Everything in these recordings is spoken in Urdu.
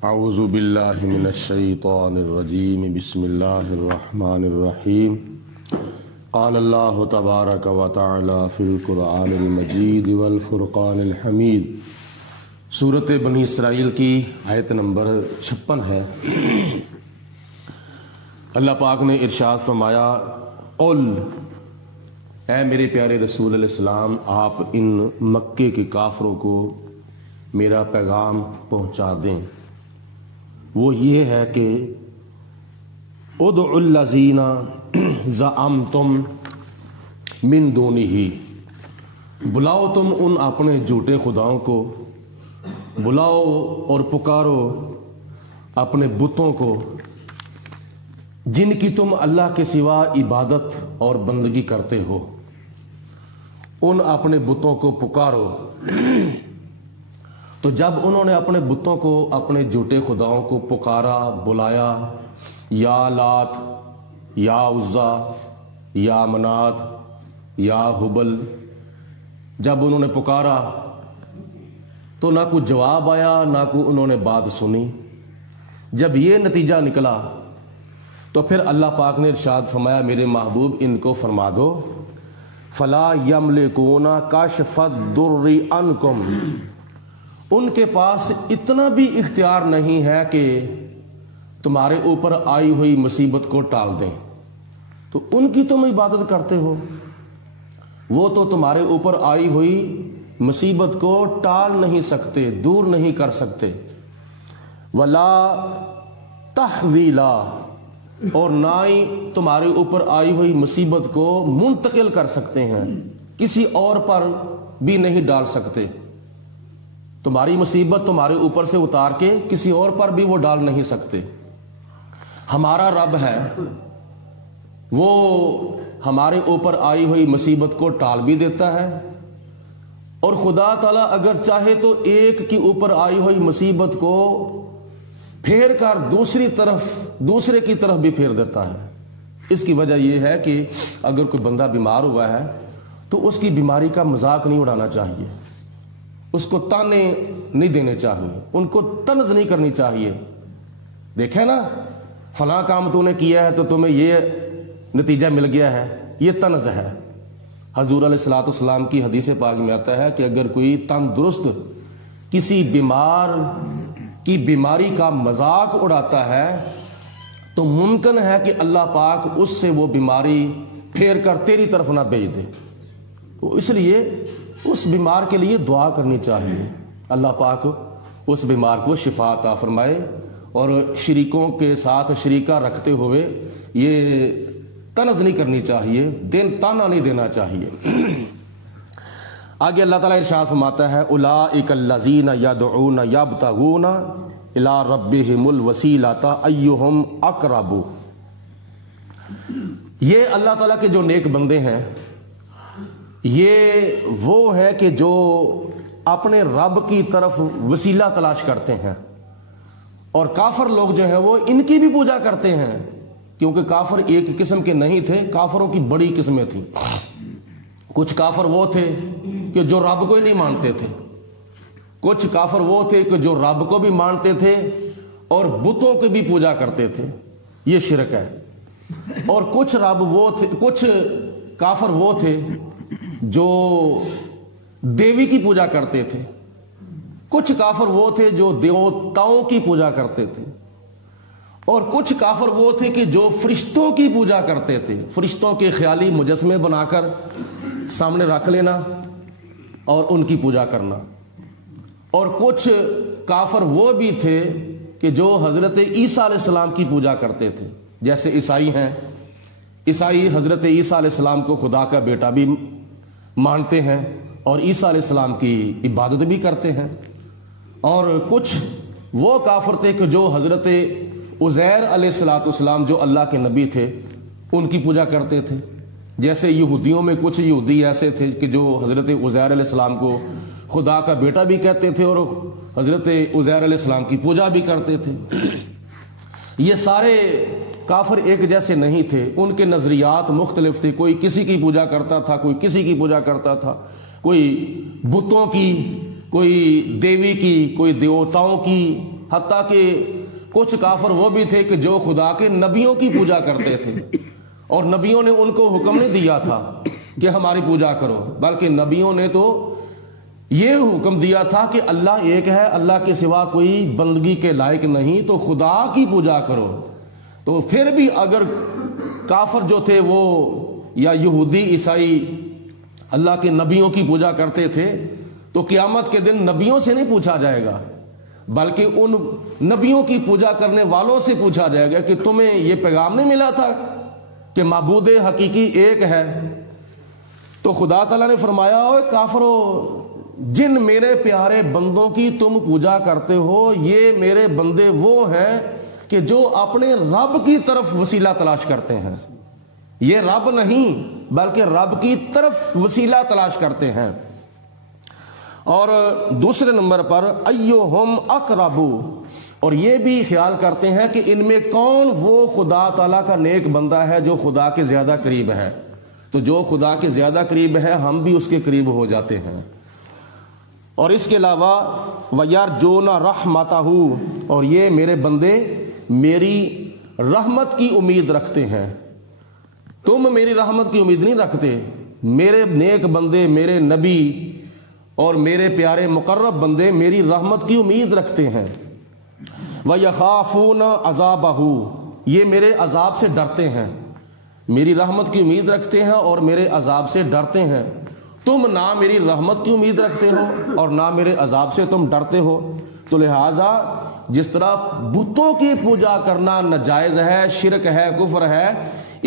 اعوذ باللہ من الشیطان الرجیم بسم اللہ الرحمن الرحیم قال اللہ تبارک و تعالی فی القرآن المجید والفرقان الحمید۔ سورۃ بنی اسرائیل کی آیت نمبر 56 ہے۔ اللہ پاک نے ارشاد فرمایا، قل، اے میرے پیارے رسول علیہ السلام، آپ ان مکے کے کافروں کو میرا پیغام پہنچا دیں۔ وہ یہ ہے کہ ادعوا الذین زعمتم من دونہ، بلاؤ تم ان اپنے جھوٹے خداؤں کو، بلاؤ اور پکارو اپنے بتوں کو جن کی تم اللہ کے سوا عبادت اور بندگی کرتے ہو، ان اپنے بتوں کو پکارو۔ تو جب انہوں نے اپنے بتوں کو، اپنے جھوٹے خداؤں کو پکارا، بلایا، یا لات، یا عزا، یا منات، یا حبل، جب انہوں نے پکارا تو نہ کوئی جواب آیا، نہ کوئی انہوں نے بات سنی۔ جب یہ نتیجہ نکلا تو پھر اللہ پاک نے ارشاد فرمایا، میرے محبوب ان کو فرما دو، فلا یملکون کاشف الضر عنکم، ان کے پاس اتنا بھی اختیار نہیں ہے کہ تمہارے اوپر آئی ہوئی مصیبت کو ٹال دیں۔ تو ان کی تم عبادت کرتے ہو، وہ تو تمہارے اوپر آئی ہوئی مصیبت کو ٹال نہیں سکتے، دور نہیں کر سکتے۔ ولا تحویلا، اور نہ ہی تمہارے اوپر آئی ہوئی مصیبت کو منتقل کر سکتے ہیں، کسی اور پر بھی نہیں ڈال سکتے۔ تمہاری مصیبت تمہارے اوپر سے اتار کے کسی اور پر بھی وہ ڈال نہیں سکتے۔ ہمارا رب ہے، وہ ہمارے اوپر آئی ہوئی مصیبت کو ٹال بھی دیتا ہے، اور خدا تعالیٰ اگر چاہے تو ایک کے اوپر آئی ہوئی مصیبت کو پھیر کر دوسرے کی طرف بھی پھیر دیتا ہے۔ اس کی وجہ یہ ہے کہ اگر کوئی بندہ بیمار ہوا ہے تو اس کی بیماری کا مذاق نہیں اڑانا چاہیے، اس کو تانے نہیں دینے چاہیے، ان کو طنز نہیں کرنی چاہیے۔ دیکھیں نا، فلاں کام تو نے کیا ہے تو تمہیں یہ نتیجہ مل گیا ہے، یہ طنز ہے۔ حضور علیہ الصلوۃ والسلام کی حدیث پاک میں آتا ہے کہ اگر کوئی تندرست کسی بیمار کی بیماری کا مذاق اڑاتا ہے تو ممکن ہے کہ اللہ پاک اس سے وہ بیماری پھیر کر تیری طرف نہ بھیج دے۔ تو اس لیے اس بیمار کے لیے دعا کرنی چاہیے، اللہ پاک اس بیمار کو شفا عطا فرمائے، اور شریکوں کے ساتھ شریکہ رکھتے ہوئے یہ طنز نہیں کرنی چاہیے، تانا نہیں دینا چاہیے۔ آگے اللہ تعالیٰ ارشاد فرماتا ہے، اولئک الذین یدعون یبتغون الی ربہم الوسیلۃ ایہم اقرب۔ یہ اللہ تعالیٰ کے جو نیک بندے ہیں، یہ وہ ہے کہ جو اپنے رب کی طرف وسیلہ تلاش کرتے ہیں، اور کافر لوگ جو ہیں وہ ان کی بھی پوجا کرتے ہیں، کیونکہ کافر ایک قسم کے نہیں تھے، کافروں کی بڑی قسمیں تھیں۔ کچھ کافر وہ تھے کہ جو رب کو ہی نہیں مانتے تھے، کچھ کافر وہ تھے کہ جو رب کو بھی مانتے تھے اور بتوں کی بھی پوجا کرتے تھے، یہ شرک ہے۔ اور کچھ کافر وہ تھے جو دیوی کی پوجا کرتے تھے، کچھ کافر وہ تھے جو دیوتاؤں کی پوجا کرتے تھے، اور کچھ کافر وہ تھے کہ جو فرشتوں کی پوجا کرتے تھے، فرشتوں کے خیالی مجسمے بنا کر سامنے رکھ لینا اور ان کی پوجا کرنا۔ اور کچھ کافر وہ بھی تھے کہ جو حضرت عیسیٰ علیہ السلام کی پوجا کرتے تھے، جیسے عیسائی ہیں، عیسائی حضرت عیسیٰ علیہ السلام کو خدا کا بیٹا بھی مانتے ہیں اور عیسیٰ علیہ السلام کی عبادت بھی کرتے ہیں۔ اور کچھ وہ کافر تھے کہ جو حضرت عزیر علیہ السلام جو اللہ کے نبی تھے ان کی پوجا کرتے تھے، جیسے یہودیوں میں کچھ یہودی ایسے تھے کہ جو حضرت عزیر علیہ السلام کو خدا کا بیٹا بھی کہتے تھے اور حضرت عزیر علیہ السلام کی پوجا بھی کرتے تھے۔ یہ سارے کافر ایک جیسے نہیں تھے، ان کے نظریات مختلف تھے، کوئی کسی کی پوجا کرتا تھا، کوئی کسی کی پوجا کرتا تھا، کوئی بتوں کی، کوئی دیوی کی، کوئی دیوتاؤں کی، حتیٰ کہ کچھ کافر وہ بھی تھے کہ جو خدا کے نبیوں کی پوجا کرتے تھے، اور نبیوں نے ان کو حکم نہیں دیا تھا کہ ہماری پوجا کرو، بلکہ نبیوں نے تو یہ حکم دیا تھا کہ اللہ ایک ہے، اللہ کے سوا کوئی بندگی کے لائق نہیں، تو خدا کی پوجا کرو۔ تو پھر بھی اگر کافر جو تھے وہ یا یہودی عیسائی اللہ کے نبیوں کی پوجا کرتے تھے، تو قیامت کے دن نبیوں سے نہیں پوچھا جائے گا، بلکہ ان نبیوں کی پوجا کرنے والوں سے پوچھا جائے گا کہ تمہیں یہ پیغام نہیں ملا تھا کہ معبود حقیقی ایک ہے؟ تو خدا تعالیٰ نے فرمایا، اوے کافرو، جن میرے پیارے بندوں کی تم پوجا کرتے ہو، یہ میرے بندے وہ ہیں کہ جو اپنے رب کی طرف وسیلہ تلاش کرتے ہیں۔ یہ رب نہیں بلکہ رب کی طرف وسیلہ تلاش کرتے ہیں۔ اور دوسرے نمبر پر ایہم اقرب، اور یہ بھی خیال کرتے ہیں کہ ان میں کون وہ خدا تعالیٰ کا نیک بندہ ہے جو خدا کے زیادہ قریب ہے۔ تو جو خدا کے زیادہ قریب ہے ہم بھی اس کے قریب ہو جاتے ہیں۔ اور اس کے علاوہ وَيَرْجُونَ رَحْمَتَهُ، اور یہ میرے بندے میری رحمت کی امید رکھتے ہیں۔ تم میری رحمت کی امید نہیں رکھتے، میرے نیک بندے، میرے نبی اور میرے پیارے مقرب بندے میری رحمت کی امید رکھتے ہیں۔ وَيَخَافُونَ عَذَابَهُ، یہ میرے عذاب سے ڈرتے ہیں، میری رحمت کی امید رکھتے ہیں اور میرے عذاب سے ڈرتے ہیں۔ تم نہ میری رحمت کی امید رکھتے ہو اور نہ میرے عذاب سے تم ڈرتے ہو، تو لہٰذا جس طرح بتوں کی پوجا کرنا ناجائز ہے، شرک ہے، کفر ہے،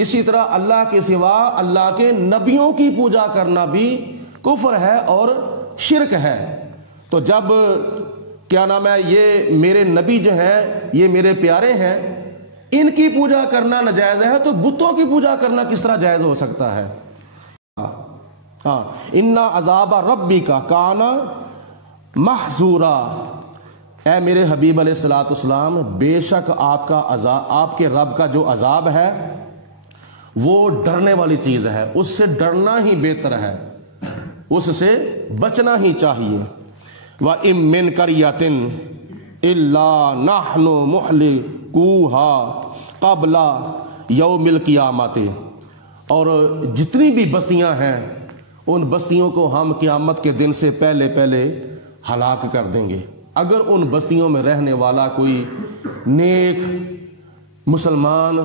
اسی طرح اللہ کے سوا اللہ کے نبیوں کی پوجا کرنا بھی کفر ہے اور شرک ہے۔ تو جب کیا نام ہے یہ میرے نبی جو ہیں، یہ میرے پیارے ہیں، ان کی پوجا کرنا ناجائز ہے، تو بتوں کی پوجا کرنا کس طرح جائز ہو سکتا ہے؟ ہاں، اِنَّ عَذَابَ رَبِّكَ كَانَ مَحْذُورًا، اے میرے حبیب علیہ الصلوۃ والسلام، بے شک آپ کا عذاب، آپ کے رب کا جو عذاب ہے وہ ڈرنے والی چیز ہے، اس سے ڈرنا ہی بہتر ہے، اس سے بچنا ہی چاہیے۔ وَإِن مِّن قَرْيَةٍ إِلَّا نَحْنُ مُهْلِكُوهَا قَبْلَ يَوْمِ الْقِيَامَةِ، اور جتنی بھی بستیاں ہیں ان بستیوں کو ہم قیامت کے دن سے پہلے پہلے ہلاک کر دیں گے۔ اگر ان بستیوں میں رہنے والا کوئی نیک مسلمان،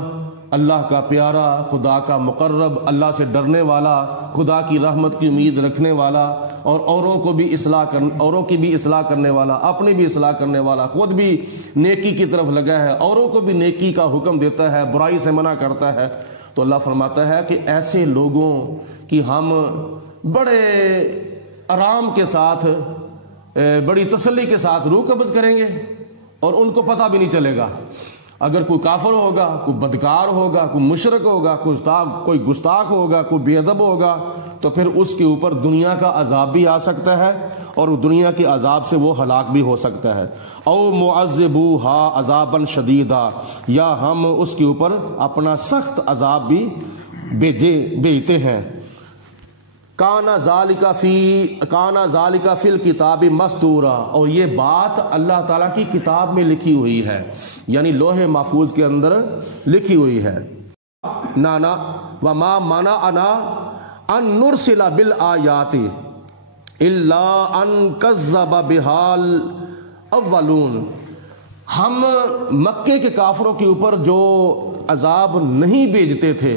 اللہ کا پیارا، خدا کا مقرب، اللہ سے ڈرنے والا، خدا کی رحمت کی امید رکھنے والا، اور اوروں کی بھی اصلاح کرنے والا، اپنی بھی اصلاح کرنے والا، خود بھی نیکی کی طرف لگا ہے، اوروں کو بھی نیکی کا حکم دیتا ہے، برائی سے منع کرتا ہے، تو اللہ فرماتا ہے کہ ایسے لوگوں کی ہم بڑے آرام کے ساتھ، بڑی تسلی کے ساتھ روح قبض کریں گے، اور ان کو پتہ بھی نہیں چلے گا۔ اگر کوئی کافر ہوگا، کوئی بدکار ہوگا، کوئی مشرک ہوگا، کوئی گستاخ ہوگا، کوئی بے ادب ہوگا، تو پھر اس کے اوپر دنیا کا عذاب بھی آ سکتا ہے، اور دنیا کے عذاب سے وہ ہلاک بھی ہو سکتا ہے۔ او معذبوها عذابا شدیدا، یا ہم اس کے اوپر اپنا سخت عذاب بھی بھیجتے ہیں۔ کانا ذالک فی الکتاب مستورا، اور یہ بات اللہ تعالیٰ کی کتاب میں لکھی ہوئی ہے، یعنی لوح محفوظ کے اندر لکھی ہوئی ہے۔ نانا وما منعنا ان نرسل بالآیات الا ان کذب بها الاولون، ہم مکے کے کافروں کے اوپر جو عذاب نہیں بھیجتے تھے،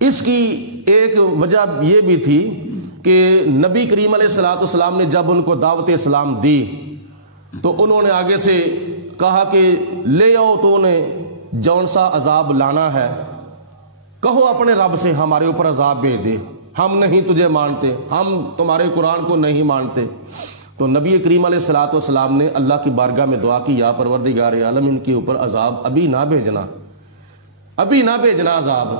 اس کی ایک وجہ یہ بھی تھی کہ نبی کریم علیہ الصلوۃ والسلام نے جب ان کو دعوت اسلام دی تو انہوں نے آگے سے کہا کہ لے آؤ تو نے جون سا عذاب لانا ہے، کہو اپنے رب سے ہمارے اوپر عذاب بھیج دے، ہم نہیں تجھے مانتے، ہم تمہارے قرآن کو نہیں مانتے۔ تو نبی کریم علیہ الصلوۃ والسلام نے اللہ کی بارگاہ میں دعا کی، یا پروردگار عالم، ان کے اوپر عذاب ابھی نہ بھیجنا، ابھی نہ بھیجنا عذاب،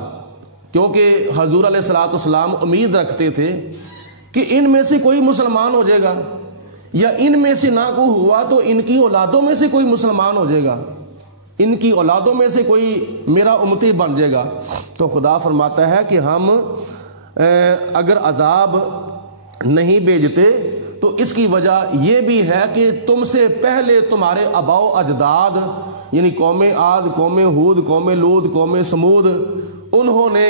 کیونکہ حضور علیہ الصلوۃ والسلام امید رکھتے تھے کہ ان میں سے کوئی مسلمان ہو جائے گا، یا ان میں سے نہ کوئی ہوا تو ان کی اولادوں میں سے کوئی مسلمان ہو جائے گا، ان کی اولادوں میں سے کوئی میرا امتی بن جائے گا۔ تو خدا فرماتا ہے کہ ہم اگر عذاب نہیں بھیجتے تو اس کی وجہ یہ بھی ہے کہ تم سے پہلے تمہارے آباء و اجداد یعنی قوم عاد، قوم ہود، قوم لوط، قوم سمود، انہوں نے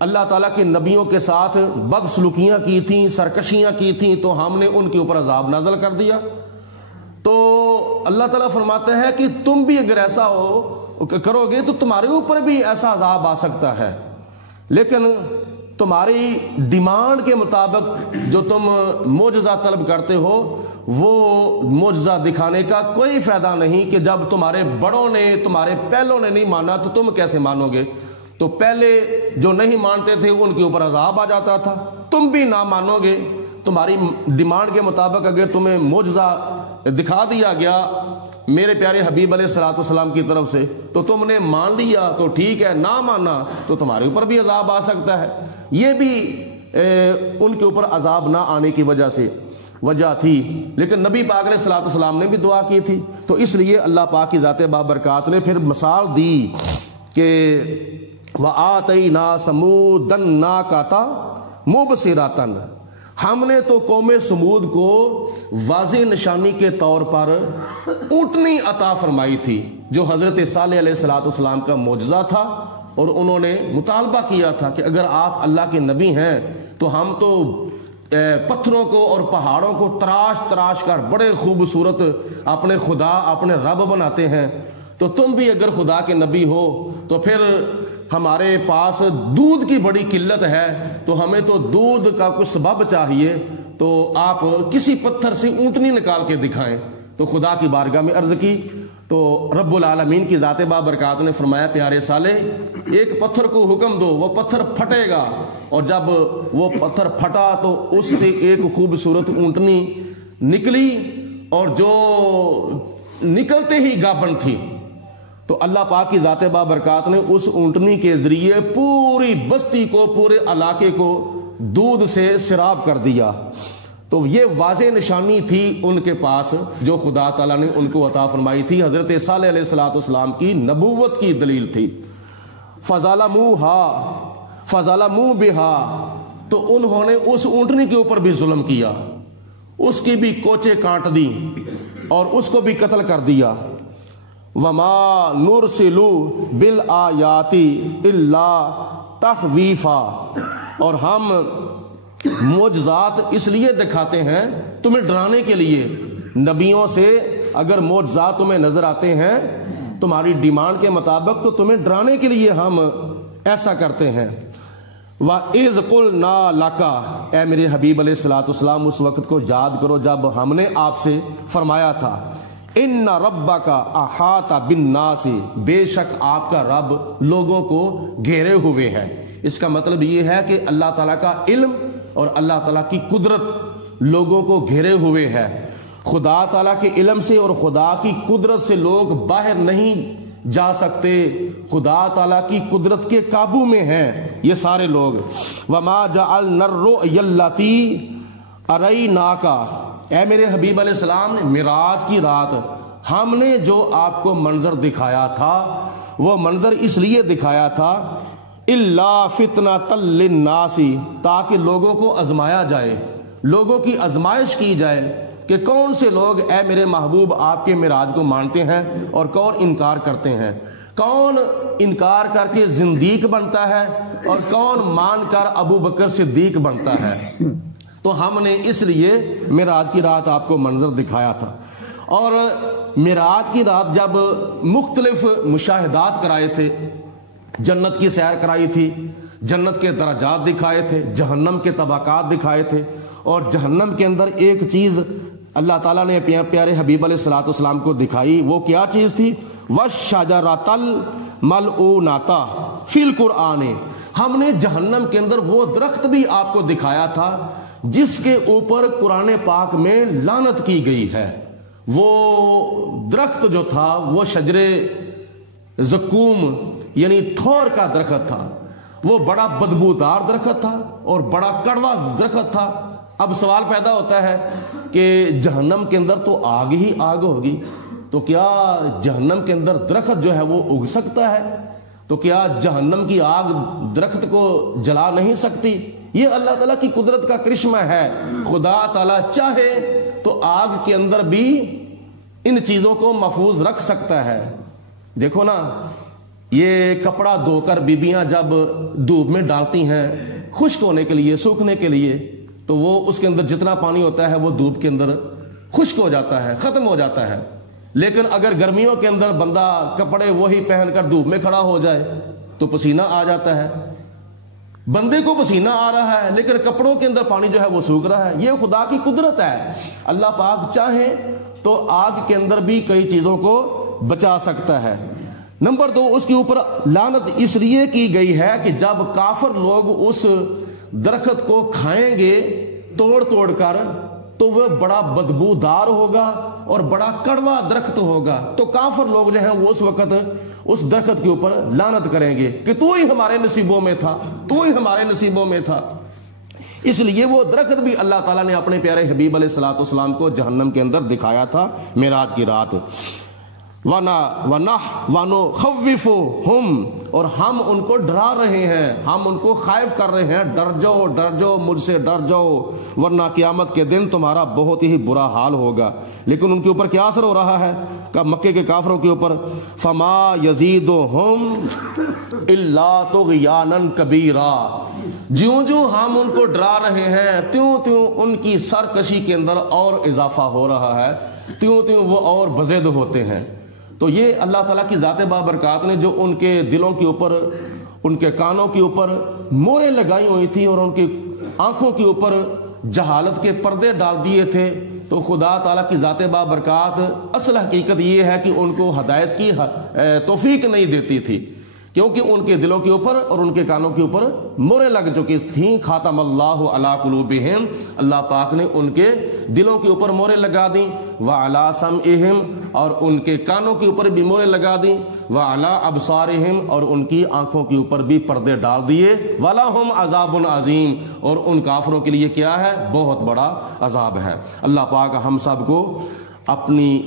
اللہ تعالیٰ کے نبیوں کے ساتھ بدسلوکیاں کی تھیں، سرکشیاں کی تھیں، تو ہم نے ان کے اوپر عذاب نازل کر دیا۔ تو اللہ تعالیٰ فرماتے ہیں کہ تم بھی اگر ایسا ہو کرو گے تو تمہارے اوپر بھی ایسا عذاب آ سکتا ہے، لیکن تمہاری ڈیمانڈ کے مطابق جو تم معجزہ طلب کرتے ہو وہ معجزہ دکھانے کا کوئی فائدہ نہیں کہ جب تمہارے بڑوں نے، تمہارے پہلوں نے نہیں مانا تو تم کیسے مانو گے؟ تو پہلے جو نہیں مانتے تھے ان کے اوپر عذاب آ جاتا تھا، تم بھی نہ مانو گے، تمہاری ڈیمانڈ کے مطابق اگر تمہیں معجزہ دکھا دیا گیا میرے پیارے حبیب علیہ الصلوۃ والسلام کی طرف سے تو تم نے مان لیا تو ٹھیک ہے، نہ مانا تو تمہارے اوپر بھی عذاب آ سکتا ہے۔ یہ بھی ان کے اوپر عذاب نہ آنے کی وجہ تھی، لیکن نبی پاک علیہ الصلوۃ والسلام نے بھی دعا کی تھی، تو اس لیے اللہ پاک کی ذات بابرکات نے پھر مثال دی کہ وَآتَيْنَا سَمُودًا نَاقَةً مُبْصِرَةً، ہم نے تو قوم سمود کو واضح نشانی کے طور پر اونٹنی عطا فرمائی تھی، جو حضرت صالح علیہ السلام کا معجزہ تھا، اور انہوں نے مطالبہ کیا تھا کہ اگر آپ اللہ کے نبی ہیں تو ہم تو پتھروں کو اور پہاڑوں کو تراش کر بڑے خوبصورت اپنے خدا، اپنے رب بناتے ہیں، تو تم بھی اگر خدا کے نبی ہو تو پھر ہمارے پاس دودھ کی بڑی قلت ہے، تو ہمیں تو دودھ کا کچھ سبب چاہیے، تو آپ کسی پتھر سے اونٹنی نکال کے دکھائیں۔ تو خدا کی بارگاہ میں عرض کی تو رب العالمین کی ذات بابرکات نے فرمایا پیارے صالح ایک پتھر کو حکم دو، وہ پتھر پھٹے گا، اور جب وہ پتھر پھٹا تو اس سے ایک خوبصورت اونٹنی نکلی، اور جو نکلتے ہی گابن تھی۔ تو اللہ پاک کی ذات بابرکات نے اس اونٹنی کے ذریعے پوری بستی کو، پورے علاقے کو دودھ سے سیراب کر دیا۔ تو یہ واضح نشانی تھی ان کے پاس جو خدا تعالیٰ نے ان کو عطا فرمائی تھی، حضرت صالح علیہ السلام کی نبوت کی دلیل تھی۔ فَظَلَمُوا بِهَا، تو انہوں نے اس اونٹنی کے اوپر بھی ظلم کیا، اس کی بھی کوچے کاٹ دی اور اس کو بھی قتل کر دیا۔ وَمَا نُرْسِلُ بِالْآيَاتِ إِلَّا تَخْوِيفًا، اور ہم معجزات اس لیے دکھاتے ہیں تمہیں ڈرانے کے لیے۔ نبیوں سے اگر معجزات تمہیں نظر آتے ہیں تمہاری ڈیمانڈ کے مطابق تو تمہیں ڈرانے کے لیے ہم ایسا کرتے ہیں۔ وَإِذْ قُلْنَا لَكَ، اے میرے حبیب علیہ السلام اس وقت کو یاد کرو جب ہم نے آپ سے فرمایا تھا اِنَّ رَبَّكَ أَحَاطَ بِالنَّاسِ، بے شک آپ کا رب لوگوں کو گھیرے ہوئے ہے۔ اس کا مطلب یہ ہے کہ اللہ تعالیٰ کا علم اور اللہ تعالیٰ کی قدرت لوگوں کو گھیرے ہوئے ہے۔ خدا تعالیٰ کے علم سے اور خدا کی قدرت سے لوگ باہر نہیں جا سکتے، خدا تعالیٰ کی قدرت کے قابو میں ہیں یہ سارے لوگ۔ وَمَا جَعَلْنَا الرُّؤْيَا الَّتِي أَرَيْنَاكَ، اے میرے حبیب علیہ السلام معراج کی رات ہم نے جو آپ کو منظر دکھایا تھا وہ منظر اس لیے دکھایا تھا الا فتنۃ للناس، تاکہ لوگوں کو آزمایا جائے، لوگوں کی آزمائش کی جائے کہ کون سے لوگ اے میرے محبوب آپ کے معراج کو مانتے ہیں اور کون انکار کرتے ہیں، کون انکار کر کے زندیق بنتا ہے اور کون مان کر ابو بکر صدیق بنتا ہے۔ تو ہم نے اس لیے معراج کی رات آپ کو منظر دکھایا تھا۔ اور معراج کی رات جب مختلف مشاہدات کرائے تھے، جنت کی سیر کرائی تھی، جنت کے درجات دکھائے تھے، جہنم کے طبقات دکھائے تھے، اور جہنم کے اندر ایک چیز اللہ تعالیٰ نے پیارے حبیب علیہ السلام کو دکھائی، وہ کیا چیز تھی؟ وَالشَّجَرَةَ الْمَلْعُونَةَ فِي الْقُرْآنِ، ہم نے جہنم کے اندر وہ درخت بھی آپ کو دکھایا تھا جس کے اوپر قرآن پاک میں لعنت کی گئی ہے۔ وہ درخت جو تھا وہ شجر زقوم یعنی تھور کا درخت تھا، وہ بڑا بدبودار درخت تھا اور بڑا کڑوا درخت تھا۔ اب سوال پیدا ہوتا ہے کہ جہنم کے اندر تو آگ ہی آگ ہوگی، تو کیا جہنم کے اندر درخت جو ہے وہ اگ سکتا ہے؟ تو کیا جہنم کی آگ درخت کو جلا نہیں سکتی؟ یہ اللہ تعالیٰ کی قدرت کا کرشمہ ہے. خدا تعالیٰ چاہے تو آگ کے اندر بھی ان چیزوں کو محفوظ رکھ سکتا ہے. دیکھو نا، یہ کپڑا دھو کر بیبیاں جب دھوپ میں ڈالتی ہیں خشک ہونے کے لیے، سوکھنے کے لیے، تو وہ اس کے اندر جتنا پانی ہوتا ہے وہ دھوپ کے اندر خشک ہو جاتا ہے، ختم ہو جاتا ہے. لیکن اگر گرمیوں کے اندر بندہ کپڑے وہی پہن کر دھوپ میں کھڑا ہو جائے تو پسینہ آ جاتا ہے. بندے کو پسینہ آ رہا ہے لیکن کپڑوں کے اندر پانی جو ہے وہ سوکھ رہا ہے. یہ خدا کی قدرت ہے. اللہ پاک چاہے تو آگ کے اندر بھی کئی چیزوں کو بچا سکتا ہے. نمبر 2، اس کے اوپر لعنت اس لیے کی گئی ہے کہ جب کافر لوگ اس درخت کو کھائیں گے توڑ توڑ کر تو وہ بڑا بدبودار ہوگا اور بڑا کڑوا درخت ہوگا. تو کافر لوگ جو ہیں وہ اس وقت اس درخت کے اوپر لعنت کریں گے کہ تو ہی ہمارے نصیبوں میں تھا، تو ہی ہمارے نصیبوں میں تھا. اس لیے وہ درخت بھی اللہ تعالیٰ نے اپنے پیارے حبیب علیہ الصلوۃ والسلام کو جہنم کے اندر دکھایا تھا معراج کی رات. وَنُخَوِّفُهُمْ، اور ہم ان کو ڈرا رہے ہیں، ہم ان کو خائف کر رہے ہیں. ڈر جاؤ، ڈر جاؤ، مجھ سے ڈر جاؤ، ورنہ قیامت کے دن تمہارا بہت ہی برا حال ہوگا. لیکن ان کے اوپر کیا اثر ہو رہا ہے کہ مکے کے کافروں کے اوپر فَمَا يَزِيدُهُمْ إِلَّا طُغْيَانًا كَبِيرًا. جیوں جیوں ہم ان کو ڈرا رہے ہیں تیوں تیوں ان کی سرکشی کے اندر اور اضافہ ہو رہا ہے، تیوں تیوں وہ اور بزد ہوتے ہیں. تو یہ اللہ تعالیٰ کی ذات بابرکات نے جو ان کے دلوں کے اوپر، ان کے کانوں کے اوپر موریں لگائی ہوئی تھی اور ان کی آنکھوں کے اوپر جہالت کے پردے ڈال دیے تھے، تو خدا تعالیٰ کی ذات بابرکات اصل حقیقت یہ ہے کہ ان کو ہدایت کی توفیق نہیں دیتی تھی، کیونکہ ان کے دلوں کے اوپر اور ان کے کانوں کے اوپر موریں لگ چکی تھیں. خاتم اللہ علی قلوبہم، اللہ پاک نے ان کے دلوں کے اوپر موریں لگا دیں. وعلی سمعہم، اور ان کے کانوں کے اوپر بھی موریں لگا دیں. وعلی ابصارہم، اور ان کی آنکھوں کے اوپر بھی پردے ڈال دیے. ولہم عذاب عظیم، اور ان کافروں کے لیے کیا ہے؟ بہت بڑا عذاب ہے. اللہ پاک ہم سب کو اپنی